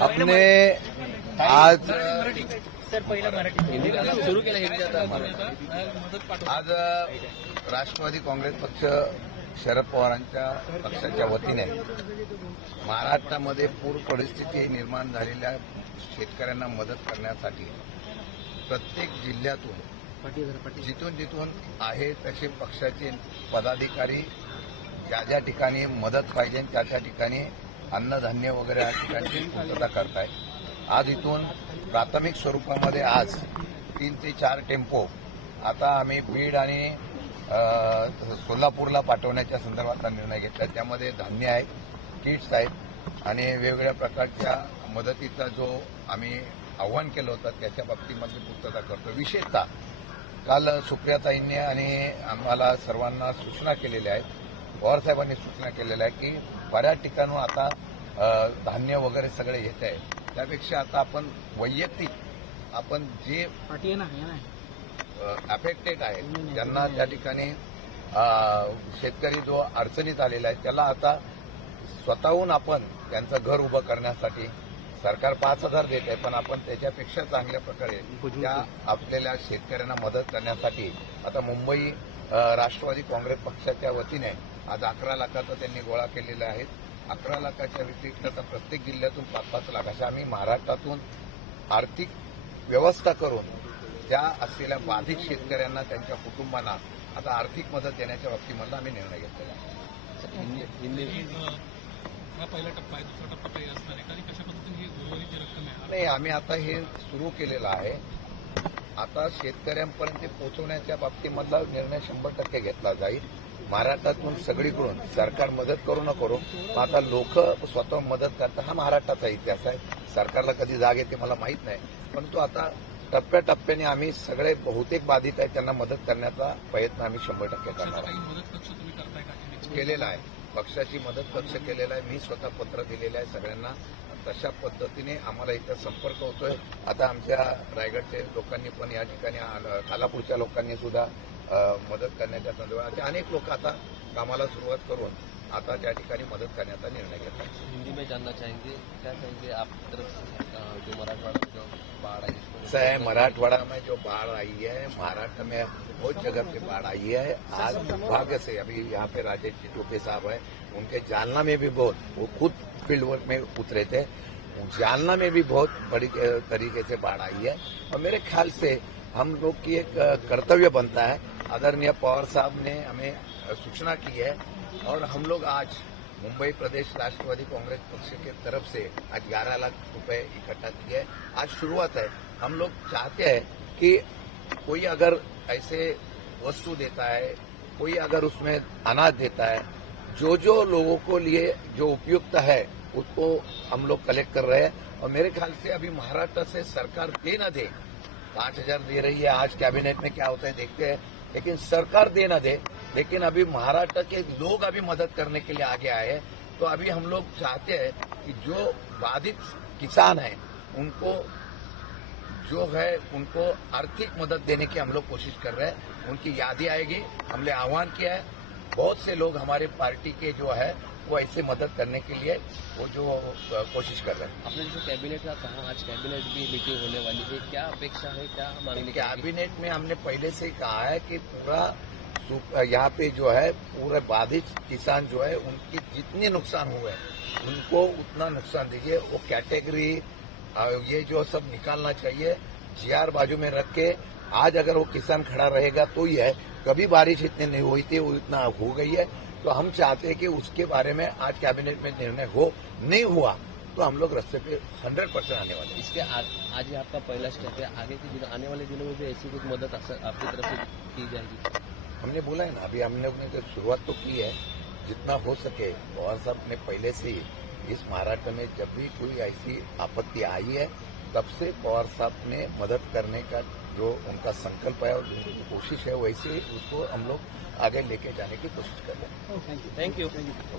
अपने आज सुरू केलं आज राष्ट्रवादी काँग्रेस पक्ष शरद पवारांच्या पक्षाच्या वतीने महाराष्ट्रामध्ये पूर परिस्थिती निर्माण झालेल्या शेतकऱ्यांना मदत करण्यासाठी प्रत्येक जिल्ह्यातून जिथून जिथून आहे तसे पक्षाचे पदाधिकारी ज्या ज्या ठिकाणी मदत पाहिजे त्या त्या ठिकाणी अन्नधान्य वगैरे या ठिकाणची पूर्तता करतायत आज इथून प्राथमिक स्वरूपामध्ये आज तीन ते चार टेम्पो आता आम्ही बीड आणि सोलापूरला पाठवण्याच्या संदर्भातला निर्णय घेतला त्यामध्ये धान्य आहे किट्स आहेत आणि वेगवेगळ्या प्रकारच्या मदतीचा जो आम्ही आव्हान केलं होतं त्याच्या बाबतीमध्ये पूर्तता करतो. विशेषतः काल सुप्रियाताईंनी आणि आम्हाला सर्वांना सूचना केलेल्या आहेत पवारसाहेबांनी सूचना केलेल्या आहे की बऱ्याच ठिकाणून आता धान्य वगैरे सगळे येत आहे. त्यापेक्षा आता आपण वैयक्तिक आपण जे अफेक्टेड आहेत ज्यांना त्या ठिकाणी शेतकरी जो अडचणीत आलेला आहे त्याला आता स्वतःहून आपण त्यांचं घर उभं करण्यासाठी सरकार पाच हजार देत आहे पण आपण त्याच्यापेक्षा चांगल्या प्रकारे त्या आपल्याला शेतकऱ्यांना मदत करण्यासाठी आता मुंबई राष्ट्रवादी काँग्रेस पक्षाच्या वतीने आज अकरा लाखाचा त्यांनी गोळा केलेला आहे. अकरा लाखाच्या व्यतिरिक्त आता प्रत्येक जिल्ह्यातून पाच पाच लाख अशा आम्ही महाराष्ट्रातून आर्थिक व्यवस्था करून त्या असलेल्या बाधित शेतकऱ्यांना त्यांच्या कुटुंबांना आता आर्थिक मदत देण्याच्या बाबतीमधला आम्ही निर्णय घेतलेला आहे. हिंदी हिंदी हा पहिला टप्पा आहे दुसरा टप्पा काही असणार आहे आणि कशा पद्धतीने ही उर्वरित जी रक्कम आहे नाही आम्ही आता हे सुरू केलेलं आहे. आता शेतकऱ्यांपर्यंत पोहोचवण्याच्या बाबतीमधला निर्णय शंभर टक्के घेतला जाईल. महाराष्ट्रातून सगळीकडून सरकार मदत करू न करू आता लोक स्वतः मदत करतात. हा महाराष्ट्राचा इतिहास आहे. सरकारला कधी जाग येते मला माहीत नाही. परंतु आता टप्प्याटप्प्याने आम्ही सगळे बहुतेक बाधित आहेत. त्यांना मदत करण्याचा प्रयत्न आम्ही शंभर टक्के करणार आहे. केलेला आहे. पक्षाची मदत कक्ष केलेला आहे. मी स्वतः पत्र दिलेलं आहे सगळ्यांना. तशा पद्धतीने आम्हाला इथं संपर्क होतोय. आता आमच्या रायगडचे लोकांनी पण या ठिकाणी खालापूरच्या लोकांनी सुद्धा मदत करण्याच्या संदर्भात अनेक लोक आता कामाला सुरुवात करून आता त्या ठिकाणी मदत करण्याचा निर्णय घेतात हिंदी में जानना चाहेंगे क्या कहेंगे आप तरफ जो मराठवाड़ा में जो बाढ़ आई है मराठवाड़ा में जो बाढ़ आई है महाराष्ट्र में बहुत जगह पे बाढ़ आई है। आज दुर्भाग्य से अभी यहाँ पे राजेश जी टोपे साहब है उनके जालना में भी बहुत वो खुद फ़ील्ड वर्क में उतरे थे। जालना में भी बहुत बड़ी तरीके से बाढ़ आई है। और मेरे ख्याल से हम लोग की एक कर्तव्य बनता है। आदरणीय पवार साहब ने हमें सूचना की है। और हम लोग आज मुंबई प्रदेश राष्ट्रवादी कांग्रेस पक्ष के तरफ़ से आज 11 लाख रुपए इकट्ठा किए। आज शुरुआत है। हम लोग चाहते हैं कि कोई अगर ऐसे वस्तु देता है, कोई अगर उसमें अनाज देता है जो जो लोगों को लिए जो उपयुक्त है, उसको हम लोग कलेक्ट कर रहे हैं। और मेरे ख्याल से अभी महाराष्ट्र से सरकार दे ना दे। पाँच हज़ार दे रही है, आज कैबिनेट में क्या होता है देखते हैं। लेकिन सरकार दे ना दे, लेकिन अभी महाराष्ट्र के लोग अभी मदद करने के लिए आगे आए हैं। तो अभी हम लोग चाहते हैं कि जो बाधित किसान हैं, उनको जो है, उनको आर्थिक मदद देने की हम लोग कोशिश कर रहे हैं। उनकी यादी आएगी, हमने आह्वान किया है। बहुत से लोग हमारे पार्टी के जो है वो ऐसे मदद करने के लिए वो जो कोशिश कर रहे हैं। आपने जो कैबिनेट का कहा आज कैबिनेट भी मीटिंग होने वाली है क्या अपेक्षा है क्या की कैबिनेट में हमने पहले से कहा है कि पूरा यहाँ पे जो है पूरे बाधित किसान जो है उनकी जितने नुकसान हुए उनको उतना नुकसान दीजिए। वो कैटेगरी ये जो सब निकालना चाहिए जीआर बाजू में रख के आज अगर वो किसान खड़ा रहेगा तो ही है कभी बारिश इतनी नहीं हुई थी वो इतना हो गई है तो हम चाहते हैं कि उसके बारे में आज कैबिनेट में निर्णय हो नहीं हुआ तो हम लोग रस्ते पे हंड्रेड परसेंट आने वाले इसके आज आज ही आपका पहला स्टेप है। आगे के दिनों आने वाले दिनों में भी ऐसी कुछ मदद आपकी तरफ़ से की जाएगी? हमने बोला है ना अभी हमने अपने शुरुआत तो की है जितना हो सके पवार साहब ने पहले से ही इस महाराष्ट्र में जब भी कोई ऐसी आपत्ति आई है तब से पवार साहब ने मदद करने का जो उनका संकल्प है और उनकी कोशिश है वैसे ही उसको हम लोग आगे लेके जाने की कोशिश कर रहे हैं। Thank you